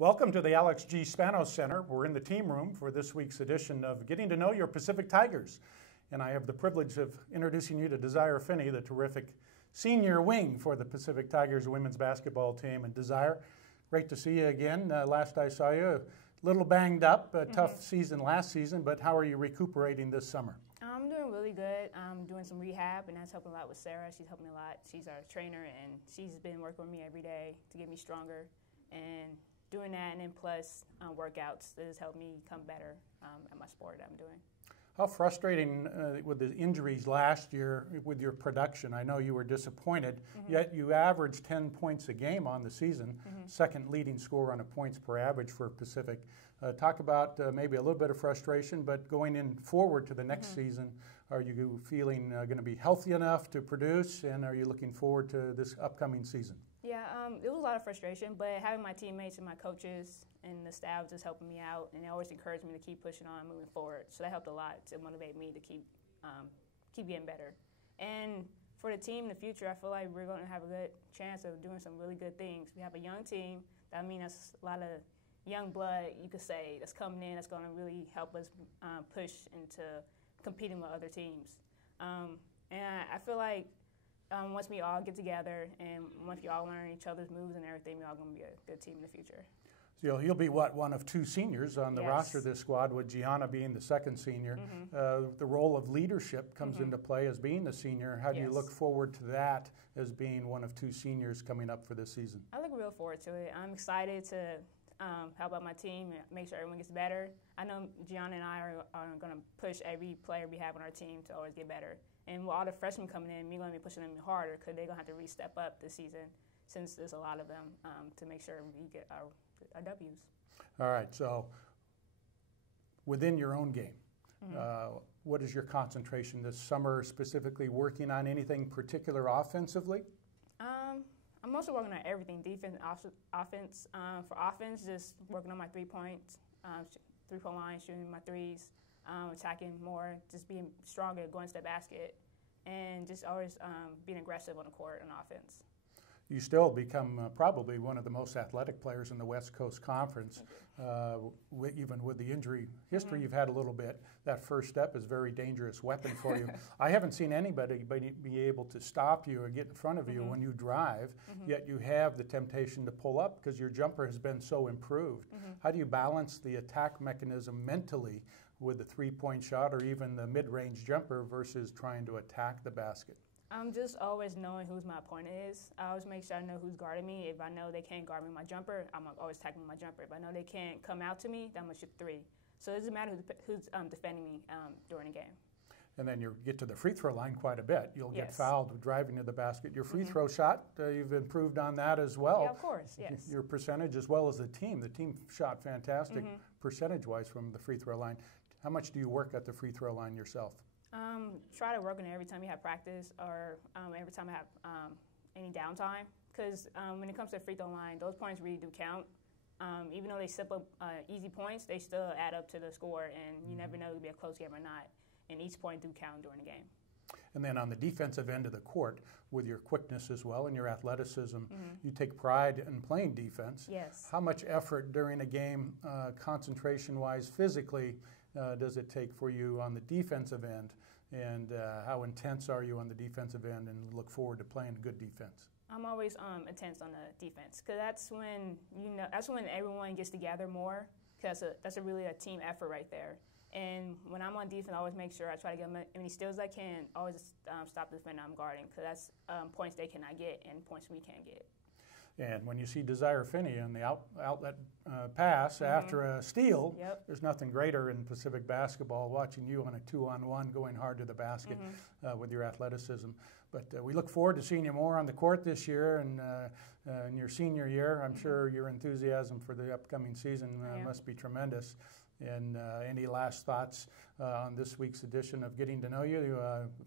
Welcome to the Alex G. Spanos Center. We're in the team room for this week's edition of Getting to Know Your Pacific Tigers. And I have the privilege of introducing you to Desire Finney, the terrific senior wing for the Pacific Tigers women's basketball team. And Desire, great to see you again. Last I saw you, a little banged up, a tough season last season, but how are you recuperating this summer? I'm doing really good. I'm doing some rehab, and that's helping a lot with Sarah. She's helping me a lot. She's our trainer, and she's been working with me every day to get me stronger. And doing that, and then plus workouts, that has helped me become better at my sport that I'm doing. How frustrating with the injuries last year with your production? I know you were disappointed, yet you averaged 10 points a game on the season, second leading scorer on a points per average for Pacific. Talk about maybe a little bit of frustration, but going in forward to the next season, are you feeling going to be healthy enough to produce, and are you looking forward to this upcoming season? Yeah, it was a lot of frustration, but having my teammates and my coaches and the staff just helping me out, and they always encouraged me to keep pushing on, moving forward. So that helped a lot to motivate me to keep getting better. And for the team in the future, I feel like we're going to have a good chance of doing some really good things. We have a young team. That means that's a lot of young blood, you could say, that's coming in, that's going to really help us push into competing with other teams. And I feel like once we all get together and once we all learn each other's moves and everything, we're all going to be a good team in the future. So you'll be, one of two seniors on the roster of this squad, with Gianna being the second senior. The role of leadership comes into play as being the senior. How do you look forward to that as being one of two seniors coming up for this season? I look real forward to it. I'm excited to help out my team and make sure everyone gets better. I know Gianna and I are going to push every player we have on our team to always get better. And with all the freshmen coming in, we're going to be pushing them harder because they're going to have to re-step up this season since there's a lot of them to make sure we get our W's. All right, so within your own game, what is your concentration this summer, specifically working on anything particular offensively? I'm mostly working on everything, defense and offense. For offense, just working on my 3-point line, shooting my threes, attacking more, just being stronger, going to the basket, and just always being aggressive on the court on offense. You still become probably one of the most athletic players in the West Coast Conference. Even with the injury history you've had a little bit, that first step is a very dangerous weapon for you. I haven't seen anybody be able to stop you or get in front of you when you drive, yet you have the temptation to pull up because your jumper has been so improved. How do you balance the attack mechanism mentally with the 3-point shot or even the mid-range jumper versus trying to attack the basket? I'm just always knowing who my opponent is. I always make sure I know who's guarding me. If I know they can't guard me with my jumper, I'm always attacking my jumper. If I know they can't come out to me, then I'm going to shoot 3. So it doesn't matter who's defending me during the game. And then you get to the free throw line quite a bit. You'll get fouled driving to the basket. Your free throw shot, you've improved on that as well. Yeah, of course, yes. Your percentage as well as the team. The team shot fantastic percentage-wise from the free throw line. How much do you work at the free throw line yourself? Try to work on it every time you have practice or every time I have any downtime. Because when it comes to the free throw line, those points really do count. Even though they slip up easy points, they still add up to the score, and you never know if it'll be a close game or not. And each point do count during the game. And then on the defensive end of the court, with your quickness as well and your athleticism, you take pride in playing defense. Yes. How much effort during a game, concentration-wise, physically, does it take for you on the defensive end? And how intense are you on the defensive end and look forward to playing good defense? I'm always intense on the defense because that's when everyone gets together more. Because that's really a team effort right there. And when I'm on defense, I always make sure I try to get as many steals as I can. Always stop the defender I'm guarding because that's points they cannot get and points we can't get. And when you see Desire Finney in the outlet pass after a steal, there's nothing greater in Pacific basketball, watching you on a 2-on-1 going hard to the basket with your athleticism. But we look forward to seeing you more on the court this year and in your senior year. I'm sure your enthusiasm for the upcoming season must be tremendous. And any last thoughts on this week's edition of Getting to Know You?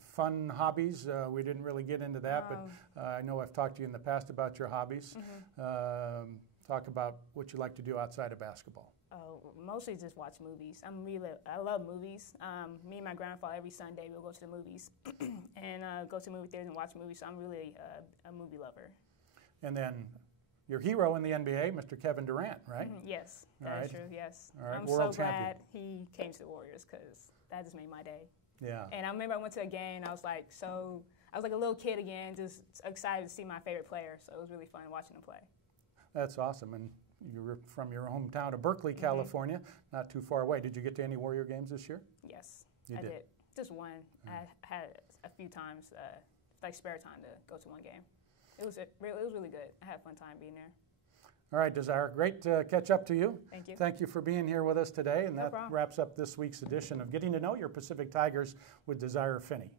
Fun hobbies, we didn't really get into that, but I know I've talked to you in the past about your hobbies. Talk about what you like to do outside of basketball. Oh, mostly just watch movies. I love movies. Me and my grandfather, every Sunday, we'll go to the movies and go to movie theaters and watch movies. So I'm really a movie lover. And then your hero in the NBA, Mr. Kevin Durant, right? Yes, that's true, yes. All right. I'm World so glad champion. he came to the Warriors because that just made my day. Yeah. And I remember I went to a game, and I was like a little kid again, just excited to see my favorite player. So it was really fun watching him play. That's awesome. And you were from your hometown of Berkeley, California, not too far away. Did you get to any Warrior games this year? Yes, I did. Just one. I had a few times, like spare time to go to one game. It was really good. I had a fun time being there. All right, Desire, great to catch up to you. Thank you. Thank you for being here with us today. And No that problem. wraps up this week's edition of Getting to Know Your Pacific Tigers with Desire Finney.